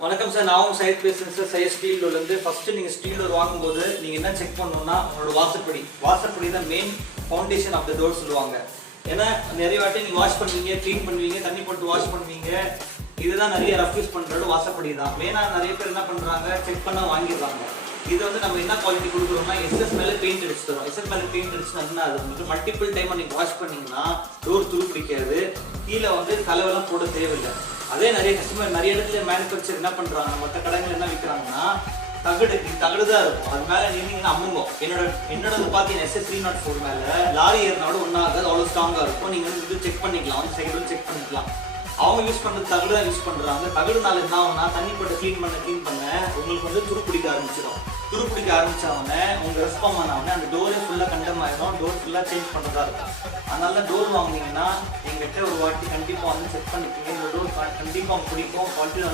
வணக்கம் சார், நான் சைட் பேசுகிறேன் சார். சைட் ஸ்டீல் டோர்லேருந்து. ஃபஸ்ட்டு நீங்கள் ஸ்டீல் டோர் வாங்கும்போது நீங்கள் என்ன செக் பண்ணணும்னா உங்களோட வாசப்படி தான் main foundation of the door சொல்லுவாங்க. ஏன்னா நிறைய வாட்டி நீங்கள் வாஷ் பண்ணுவீங்க, க்ளீன் பண்ணுவீங்க, தண்ணி போட்டு வாஷ் பண்ணுவீங்க. இதுதான் நிறைய ரஃப்யூஸ் பண்ணுறது வாசப்படி தான். வேணால் நிறைய பேர் என்ன பண்ணுறாங்க, செக் பண்ண வாங்கிடுறாங்க. இது வந்து நம்ம என்ன குவாலிட்டி கொடுக்குறோம்னா எஸ்எஸ் மேலே பெயிண்ட் அடிச்சு தரோம். எஸ்எஸ் மேலே பெயிண்ட் அடிச்சுன்னா அது வந்துட்டு மல்டிபிள் டைம் நீங்கள் வாஷ் பண்ணிங்கன்னா டோர் துரு பிடிக்காது. கீழே வந்து கலவெல்லாம் போட தேவையில்லை. அதே நிறைய கஸ்டமர் நிறைய இடத்துல மேனுஃபேக்சர் என்ன பண்ணுறாங்க, மற்ற கடைகள் என்ன விற்கிறாங்கன்னா தகடு தான் இருக்கும். அது மேலே நின்னீங்கன்னா அம்முங்கும். என்னோட பார்த்தீங்கன்னா SS 304 மேலே லாரி ஏறினோட ஒன்றாகாது, அவ்வளோ ஸ்ட்ராங்காக இருக்கும். நீங்கள் வந்து இது செக் பண்ணிக்கலாம், வந்து சைடு செக் பண்ணிக்கலாம். அவங்க யூஸ் பண்ணுறது தகடு தான் யூஸ் பண்ணுறாங்க. தகடுனால என்ன ஆகுனா தண்ணி போட்டு க்ளீன் பண்ண உங்களுக்கு வந்து துரு பிடிக்க ஆரம்பிச்சிடும். துரு பிடிக்க ஆரம்பிச்சாவனே உங்கள் ரெஸ்பாண்ட் ஆனவொடனே அந்த டோரே ஃபுல்லாக கண்டம் ஆகிடும். டோர் ஃபுல்லாக சேஞ்ச் பண்ணுறதா இருக்கும். அதனால டோர் வாங்கினீங்கன்னா எங்கிட்ட ஒரு வாட்டி கண்டிப்பாக வந்து செக் பண்ணிக்கிங்க. இந்த டோர் கண்டிப்பாக பிடிக்கும். குவாலிட்டி